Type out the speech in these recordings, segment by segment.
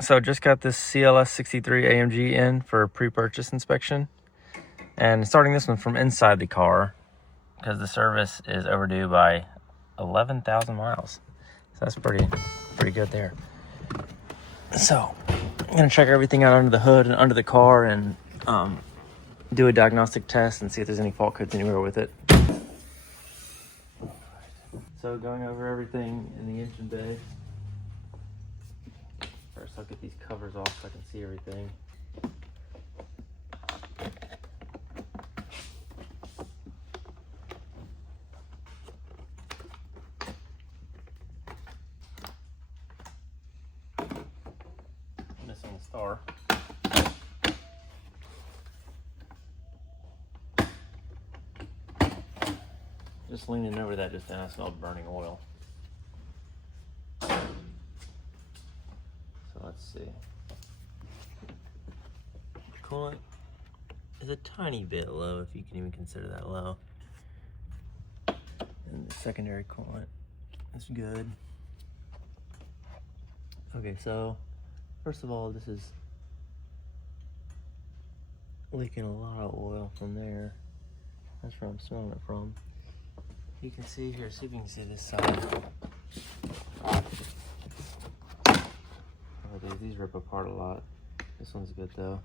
So just got this CLS63 AMG in for pre-purchase inspection, and starting this one from inside the car because the service is overdue by 11,000 miles. So that's pretty good there. So I'm gonna check everything out under the hood and under the car and do a diagnostic test and see if there's any fault codes anywhere with it. So going over everything in the engine bay. First, I'll get these covers off so I can see everything. Missing the star. Just leaning over that just then, I smelled burning oil. So let's see. Coolant is a tiny bit low, if you can even consider that low. And the secondary coolant is good. Okay, so first of all, this is leaking a lot of oil from there. That's where I'm smelling it from. You can see here, see if you can see this side. Oh, these rip apart a lot. This one's good though.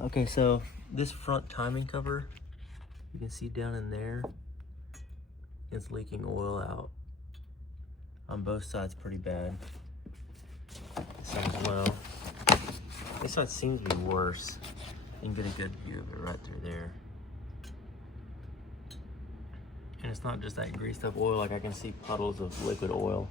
Okay, so this front timing cover, you can see down in there, it's leaking oil out on both sides pretty bad. This side as well. This side seems to be worse. You can get a good view of it right through there. And it's not just that greased up oil, like I can see puddles of liquid oil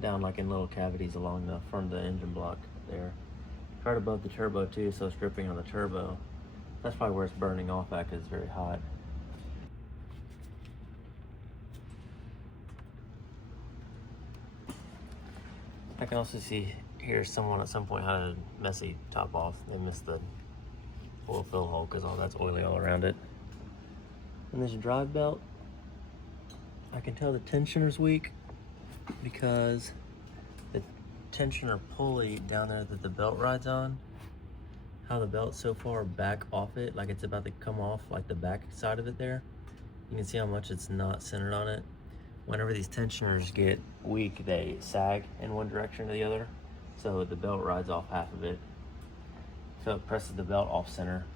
down like in little cavities along the front of the engine block there. Right above the turbo too, so it's dripping on the turbo. That's probably where it's burning off at because it's very hot. I can also see here someone at some point had a messy top off. They missed the oil fill hole because all that's oily all around it. And this drive belt, I can tell the tensioner's weak because the tensioner pulley down there that the belt rides on, how the belt's so far back off it, like it's about to come off like the back side of it there. You can see how much it's not centered on it. Whenever these tensioners get weak, they sag in one direction or the other. So the belt rides off half of it. So it presses the belt off center.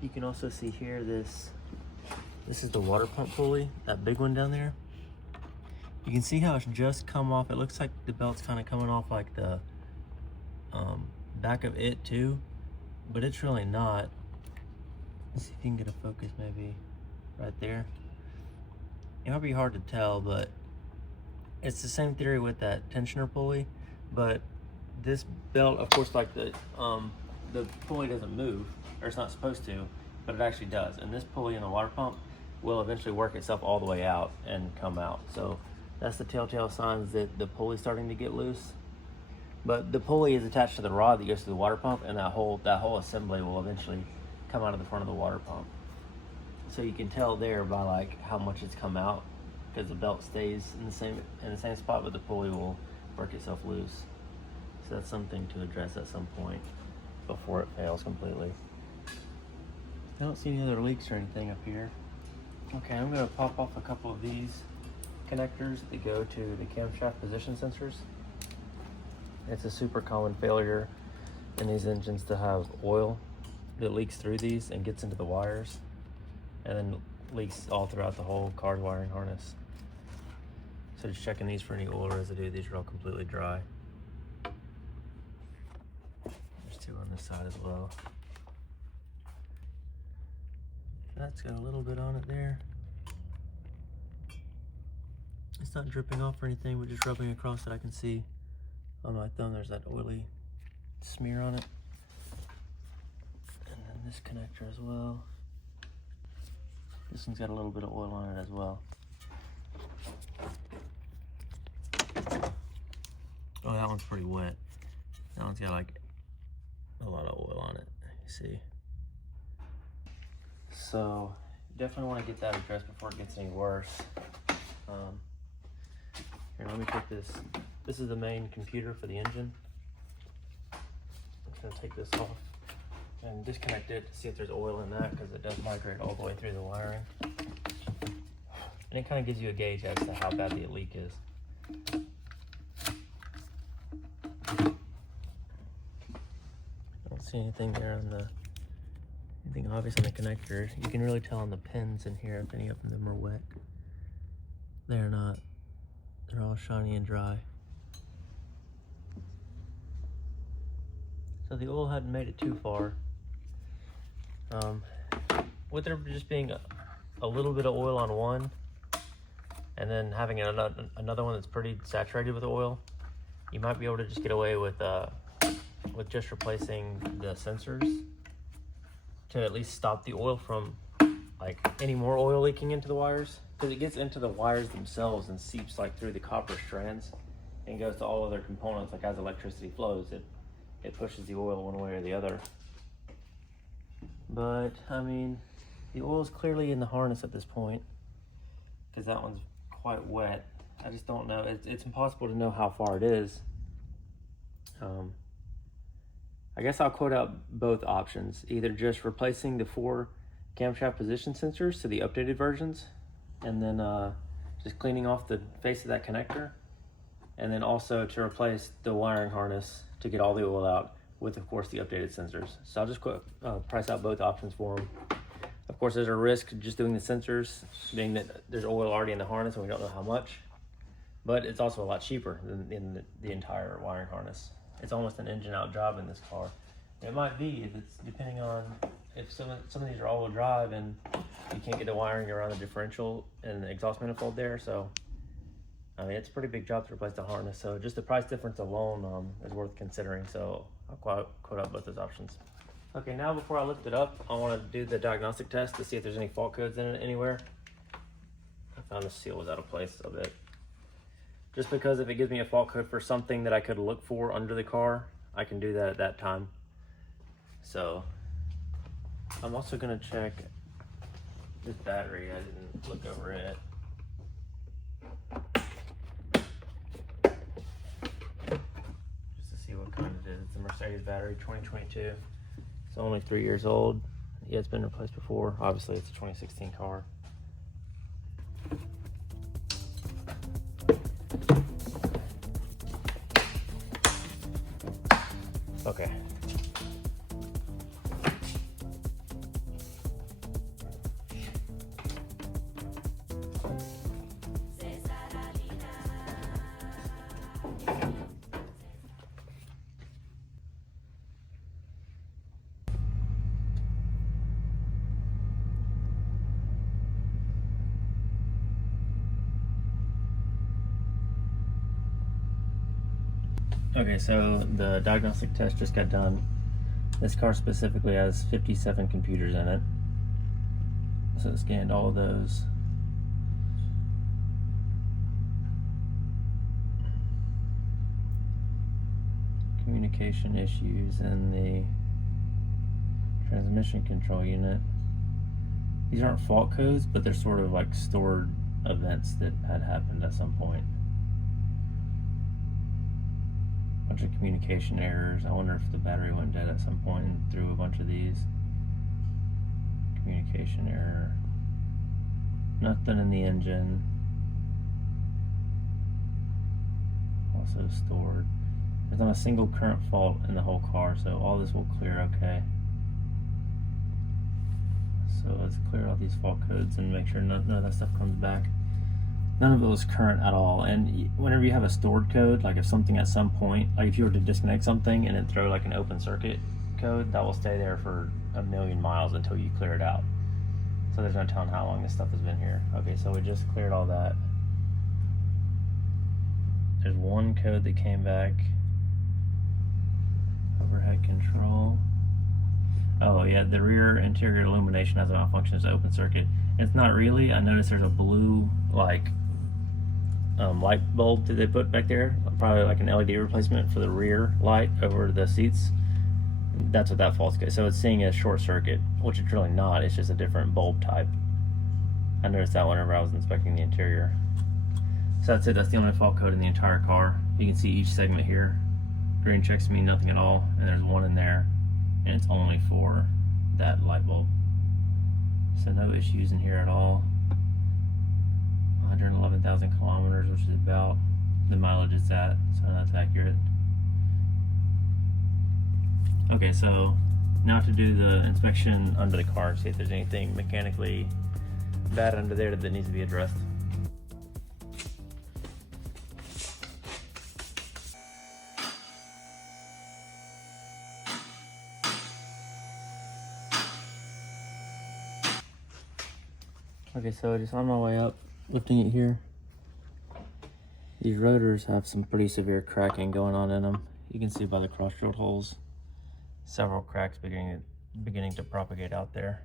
You can also see here this is the water pump pulley, that big one down there. You can see how it's just come off. It looks like the belt's kind of coming off like the back of it too, but it's really not. Let's see if you can get a focus maybe right there. It might be hard to tell, but it's the same theory with that tensioner pulley, but this belt, of course, like the pulley doesn't move, or it's not supposed to, but it actually does. And this pulley in the water pump will eventually work itself all the way out and come out. So that's the telltale signs that the pulley's starting to get loose. But the pulley is attached to the rod that goes to the water pump, and that whole assembly will eventually come out of the front of the water pump. So you can tell there by like how much it's come out, because the belt stays in the same spot, but the pulley will work itself loose. So that's something to address at some point before it fails completely. I don't see any other leaks or anything up here. Okay, I'm going to pop off a couple of these connectors that go to the camshaft position sensors. It's a super common failure in these engines to have oil that leaks through these and gets into the wires, and then leaks all throughout the whole car's wiring harness. So just checking these for any oil residue. These are all completely dry. There's two on this side as well. That's got a little bit on it there. It's not dripping off or anything, but just rubbing across it, I can see on my thumb there's that oily smear on it. And then this connector as well. This one's got a little bit of oil on it as well. Oh, that one's pretty wet. That one's got like a lot of oil on it, you see. So definitely want to get that addressed before it gets any worse. Here, let me take this. This is the main computer for the engine. just gonna take this off and disconnect it to see if there's oil in that, because it does migrate all the way through the wiring. And it kind of gives you a gauge as to how bad the leak is. I don't see anything there on the, anything obvious on the connector. You can really tell on the pins in here if any of them are wet. They're not. They're all shiny and dry. So the oil hadn't made it too far. With there just being a little bit of oil on one, and then having another one that's pretty saturated with oil, you might be able to just get away with just replacing the sensors to at least stop the oil from like any more oil leaking into the wires, because it gets into the wires themselves and seeps like through the copper strands and goes to all other components. Like as electricity flows, it pushes the oil one way or the other. But I mean, the oil is clearly in the harness at this point, because that one's quite wet. I just don't know. It's impossible to know how far it is. I guess I'll quote out both options. Either just replacing the 4 camshaft position sensors to the updated versions, and then just cleaning off the face of that connector, and then also to replace the wiring harness to get all the oil out with, of course, the updated sensors. So I'll just price out both options for them. Of course, there's a risk just doing the sensors, being that there's oil already in the harness and we don't know how much, but it's also a lot cheaper than in the entire wiring harness. It's almost an engine out job in this car. It might be, if it's depending on if some of these are all-wheel drive and you can't get the wiring around the differential and the exhaust manifold there. So I mean, it's a pretty big job to replace the harness. So just the price difference alone is worth considering. So I'll quote out both those options. Okay, now before I lift it up, I want to do the diagnostic test to see if there's any fault codes in it anywhere. I found the seal was out of place a bit. Just because if it gives me a fault code for something that I could look for under the car, I can do that at that time. So I'm also going to check this battery. I didn't look over it. Just to see what kind it is. It's a Mercedes battery, 2022. It's only 3 years old. Yeah, it's been replaced before. Obviously, it's a 2016 car. Okay. Okay, so the diagnostic test just got done. This car specifically has 57 computers in it. So it scanned all of those. Communication issues in the transmission control unit. These aren't fault codes, but they're sort of like stored events that had happened at some point. Bunch of communication errors. I wonder if the battery went dead at some point and threw a bunch of these. Communication error. Nothing in the engine. Also stored. There's not a single current fault in the whole car, so all this will clear okay. So let's clear all these fault codes and make sure none of that stuff comes back. None of it was current at all. And whenever you have a stored code, like if something at some point, like if you were to disconnect something and then throw like an open circuit code, that will stay there for a million miles until you clear it out. So there's no telling how long this stuff has been here. Okay, so we just cleared all that. There's one code that came back. Overhead control. Oh yeah, the rear interior illumination has a malfunction as an open circuit. It's not really. I noticed there's a blue like light bulb that they put back there, probably like an LED replacement for the rear light over the seats. That's what that fault's good. So it's seeing a short circuit, which it's really not. It's just a different bulb type. I noticed that whenever I was inspecting the interior. So that's it. That's the only fault code in the entire car. You can see each segment here. green checks mean nothing at all, and there's one in there, and it's only for that light bulb. So no issues in here at all. 111,000 kilometers, which is about the mileage it's at, so that's accurate. Okay, so now to do the inspection under the car, see if there's anything mechanically bad under there that needs to be addressed. Okay, so just on my way up, lifting it here, these rotors have some pretty severe cracking going on in them. You can see by the cross-drilled holes, several cracks beginning to propagate out there.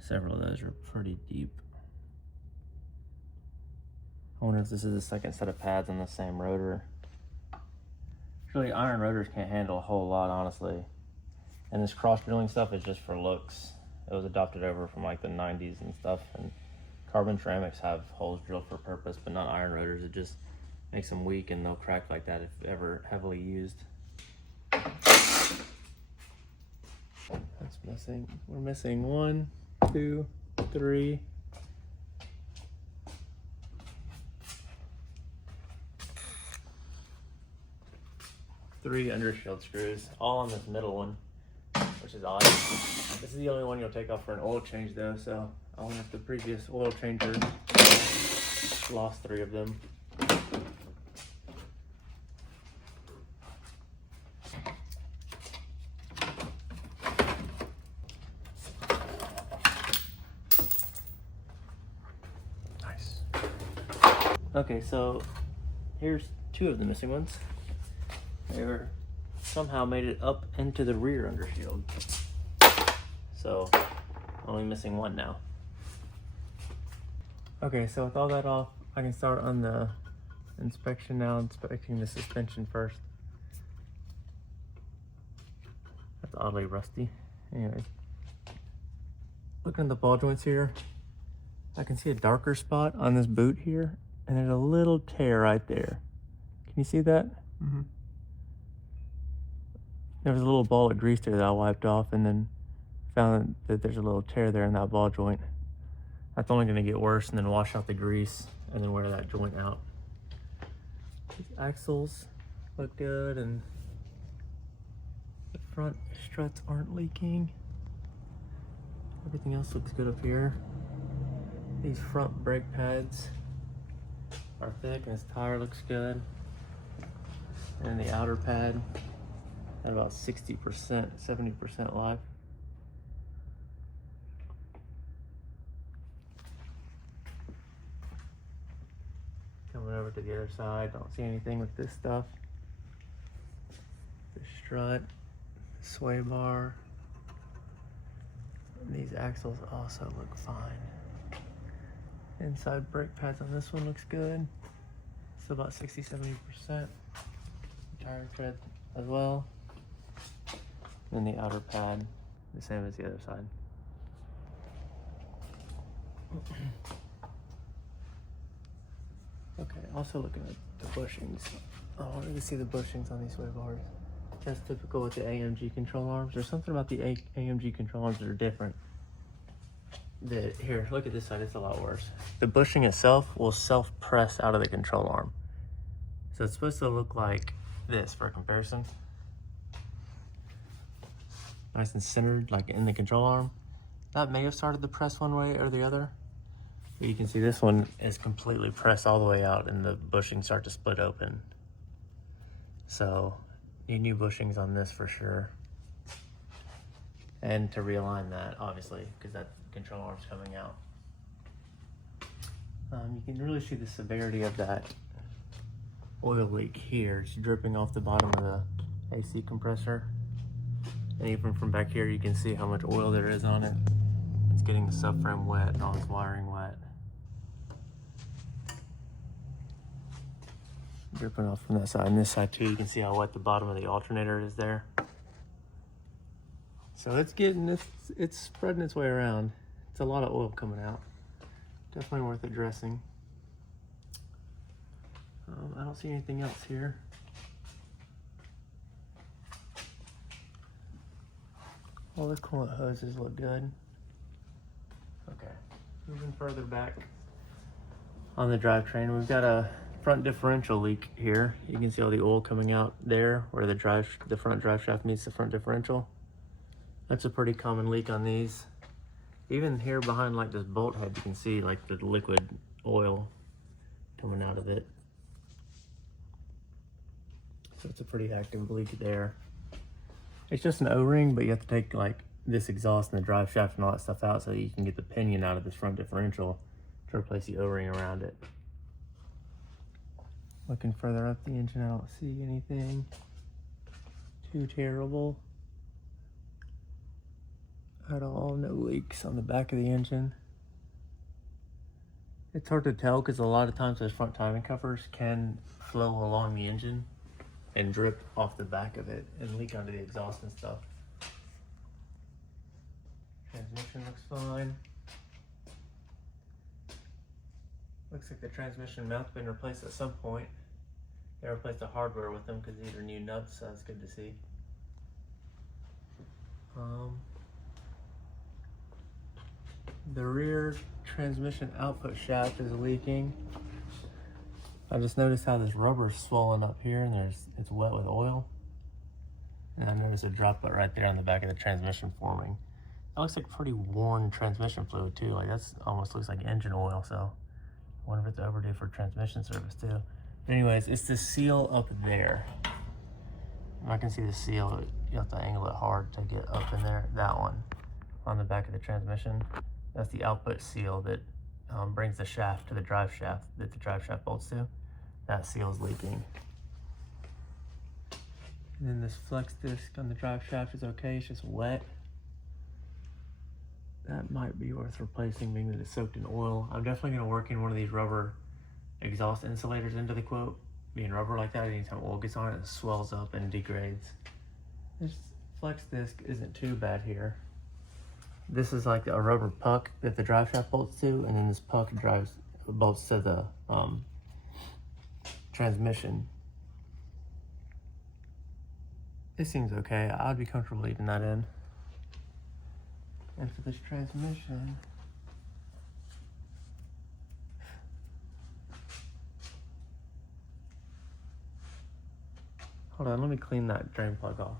Several of those are pretty deep. I wonder if this is the second set of pads on the same rotor. Really, iron rotors can't handle a whole lot, honestly. And this cross-drilling stuff is just for looks. It was adopted over from like the 90s and stuff. And carbon ceramics have holes drilled for purpose, but not iron rotors. It just makes them weak and they'll crack like that if ever heavily used. That's missing. We're missing 1, 2, 3. Three undershield screws, all on this middle one, which is odd. This is the only one you'll take off for an oil change though, so I wonder if the previous oil changer lost 3 of them. Nice. Okay, so here's 2 of the missing ones. They were somehow made it up into the rear undershield. So, only missing 1 now. Okay, so with all that off, I can start on the inspection now, inspecting the suspension first. That's oddly rusty. Anyways, looking at the ball joints here, I can see a darker spot on this boot here, and there's a little tear right there. Can you see that? Mm-hmm. There was a little ball of grease there that I wiped off, and then found that there's a little tear there in that ball joint. That's only going to get worse, and then wash out the grease and then wear that joint out. These axles look good, and the front struts aren't leaking. Everything else looks good up here. These front brake pads are thick, and this tire looks good. And the outer pad at about 60%, 70% life. Coming over to the other side, don't see anything with this stuff. The strut, sway bar. And these axles also look fine. Inside brake pads on this one looks good. Still about 60-70%. Tire tread as well. And the outer pad, the same as the other side. Okay, also looking at the bushings. I wanted to see the bushings on these sway bars. That's typical with the AMG control arms. There's something about the AMG control arms that are different. Here, look at this side, it's a lot worse. The bushing itself will self-press out of the control arm. So it's supposed to look like this for comparison. Nice and centered, like in the control arm. That may have started to press one way or the other. But you can see this one is completely pressed all the way out, and the bushings start to split open. So you need new bushings on this for sure. And to realign that, obviously, because that control arm's coming out. You can really see the severity of that oil leak here. It's dripping off the bottom of the AC compressor. And even from back here, you can see how much oil there is on it. It's getting the subframe wet and all this wiring wet. Dripping off from that side. And this side too, you can see how wet the bottom of the alternator is there. So it's spreading its way around. It's a lot of oil coming out. Definitely worth addressing. I don't see anything else here. All the coolant hoses look good. Okay, moving further back on the drivetrain, we've got a front differential leak here. You can see all the oil coming out there where the front drive shaft meets the front differential. That's a pretty common leak on these. Even here behind like this bolt head, you can see like the liquid oil coming out of it. So it's a pretty active leak there. It's just an O-ring, but you have to take like this exhaust and the drive shaft and all that stuff out so that you can get the pinion out of this front differential to replace the O-ring around it. Looking further up the engine, I don't see anything too terrible at all. No leaks on the back of the engine. It's hard to tell because a lot of times those front timing covers can flow along the engine and drip off the back of it and leak onto the exhaust and stuff. Transmission looks fine. Looks like the transmission mount's been replaced at some point. They replaced the hardware with them because these are new nuts, so that's good to see. The rear transmission output shaft is leaking. I just noticed how this rubber is swollen up here and it's wet with oil. And I noticed a droplet right there on the back of the transmission forming. That looks like pretty worn transmission fluid too. Like that's almost looks like engine oil, so I wonder if it's overdue for transmission service too. But anyways, it's the seal up there. If I can see the seal, you have to angle it hard to get up in there. That one on the back of the transmission. That's the output seal that brings the shaft to the drive shaft that the drive shaft bolts to. That seal is leaking. And then this flex disc on the drive shaft is okay, it's just wet. That might be worth replacing, being that it's soaked in oil. I'm definitely gonna work in one of these rubber exhaust insulators into the quote. Being rubber like that, anytime oil gets on it, it swells up and degrades. This flex disc isn't too bad here. This is like a rubber puck that the drive shaft bolts to, and then this puck bolts to the transmission. It seems okay. I'd be comfortable leaving that in. And for this transmission, hold on, let me clean that drain plug off.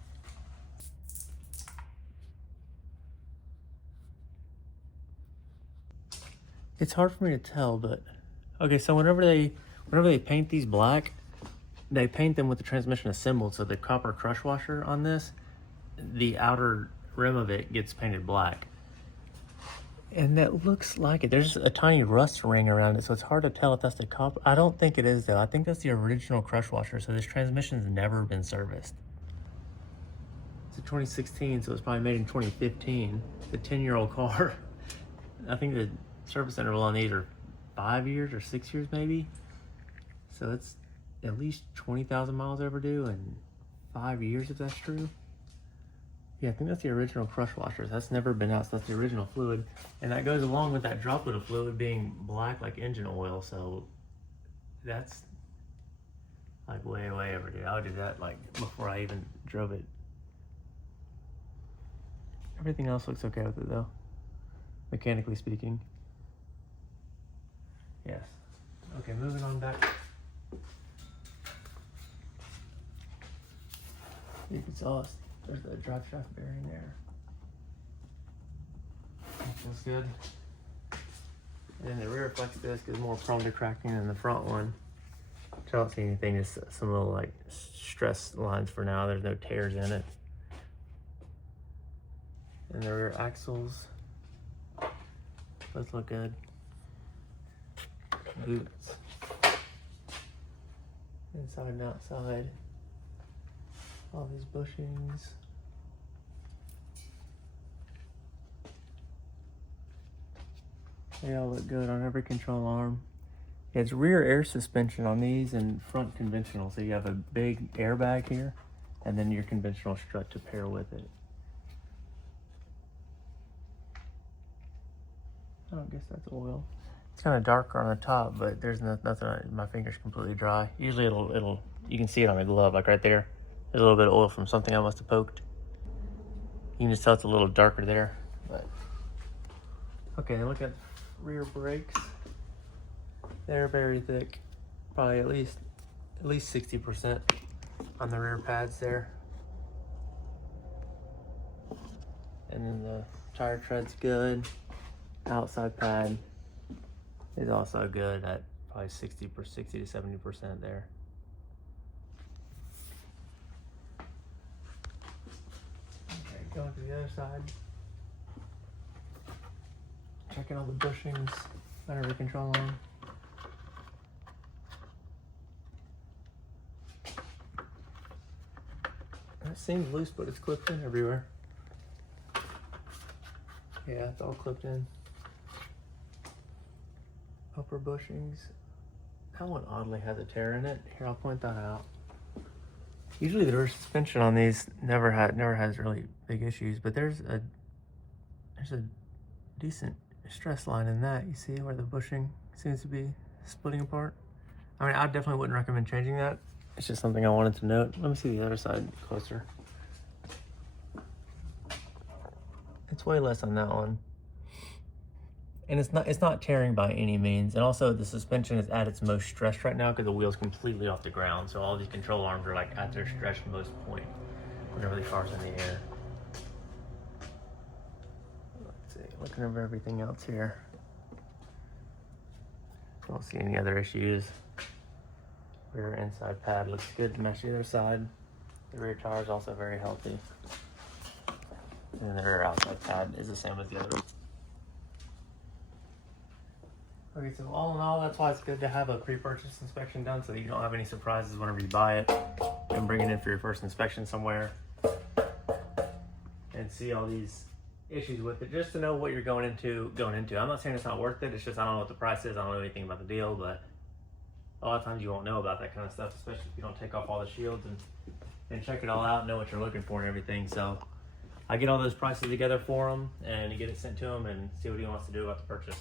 It's hard for me to tell, but okay, so whenever they paint these black, they paint them with the transmission assembled, so the copper crush washer on this, the outer rim of it gets painted black. And that looks like it. There's a tiny rust ring around it, so it's hard to tell if that's the copper. I don't think it is though. I think that's the original crush washer, so this transmission's never been serviced. It's a 2016, so it's probably made in 2015. It's a 10-year-old car. I think the service interval on these are 5 years or 6 years maybe. So it's at least 20,000 miles overdue in 5 years if that's true. Yeah, I think that's the original crush washers. That's never been out, so that's the original fluid. And that goes along with that droplet of fluid being black like engine oil, so that's like way overdue. I would do that like before I even drove it. Everything else looks okay with it though, mechanically speaking. Yes. Okay, moving on back. The exhaust. There's the drive shaft bearing there. That feels good. And then the rear flex disc is more prone to cracking than the front one. Which I don't see anything, just some little like stress lines for now. There's no tears in it. And the rear axles, both look good. Boots, inside and outside. All these bushings. They all look good on every control arm. It's rear air suspension on these and front conventional. So you have a big airbag here and then your conventional strut to pair with it. I don't guess that's oil. It's kind of darker on the top, but there's nothing. My finger's completely dry. Usually you can see it on the glove, like right there. There's a little bit of oil from something I must have poked. You can just tell it's a little darker there. But okay, look at rear brakes. They're very thick, probably at least 60% on the rear pads there. And then the tire tread's good. Outside pad is also good at probably 60 to 70% there. Okay, going to the other side. Checking all the bushings, battery control on. It seems loose, but it's clipped in everywhere. Yeah, it's all clipped in. Upper bushings. That one oddly has a tear in it. Here, I'll point that out. Usually the rear suspension on these never has really big issues, but there's a decent stress line in that. You see where the bushing seems to be splitting apart? I mean, I definitely wouldn't recommend changing that. It's just something I wanted to note. Let me see the other side closer. It's way less on that one. And it's not tearing by any means. And also the suspension is at its most stressed right now because the wheel's completely off the ground. So all these control arms are like at their stretched most point whenever the car's in the air. Let's see, looking over everything else here. Don't see any other issues. Rear inside pad looks good to match the other side. The rear tire is also very healthy. And then the rear outside pad is the same as the other. Okay, so all in all, that's why it's good to have a pre-purchase inspection done so that you don't have any surprises whenever you buy it and bring it in for your first inspection somewhere and see all these issues with it, just to know what you're going into. I'm not saying it's not worth it, it's just I don't know what the price is, I don't know anything about the deal, but a lot of times you won't know about that kind of stuff, especially if you don't take off all the shields and check it all out and know what you're looking for and everything. So I get all those prices together for him and get it sent to him and see what he wants to do about the purchase.